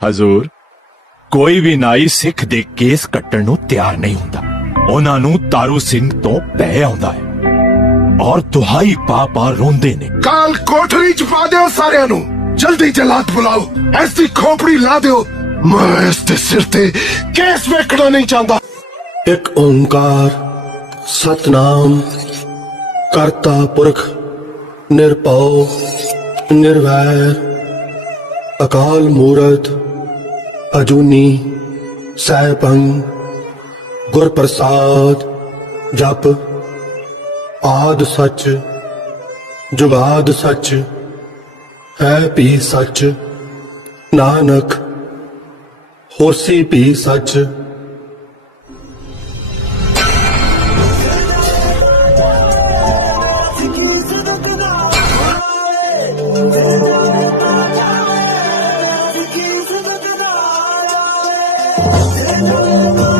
ਹਜ਼ੂਰ, ਕੋਈ ਵੀ ਨਾਈ ਸਿੱਖ ਦੇ ਕੇਸ ਕੱਟਣ ਨੂੰ ਤਿਆਰ ਨਹੀਂ ਹੁੰਦਾ। ਉਹਨਾਂ ਨੂੰ ਤਾਰੂ ਸਿੰਘ ਤੋਂ ਪੈ ਆਉਂਦਾ ਹੈ ਔਰ ਦੁਹਾਈ ਪਾ ਰੋਂਦੇ ਨੇ। ਕਾਲ ਕੋਠੜੀ ਚ ਪਾ ਦਿਓ ਸਾਰਿਆਂ ਨੂੰ, ਜਲਦੀ ਜਲਾਦ ਬੁਲਾਓ, ਐਸੀ ਖੋਪੜੀ ਲਾ ਦਿਓ। ਮੈਂ ਇਸ ਦੇ ਸਿਰ ਤੇ ਕੇਸ ਵੇਖਣਾ ਨਹੀਂ ਚਾਹੁੰਦਾ। ਇੱਕ ਓੰਕਾਰ ਸਤਨਾਮ ਕਰਤਾ ਪੁਰਖ ਨਿਰਭਉ ਨਿਰਵੈਰ ਅਕਾਲ ਮੂਰਤ ਅਜੂਨੀ ਸੈਭੰ ਗੁਰ ਪ੍ਰਸਾਦ। ਜਪ ਆਦ ਸੱਚ ਜੁਗਾਦ ਸੱਚ ਹੈ ਵੀ ਸੱਚ, ਨਾਨਕ ਹੋਸੀ ਵੀ ਸੱਚ। Oh,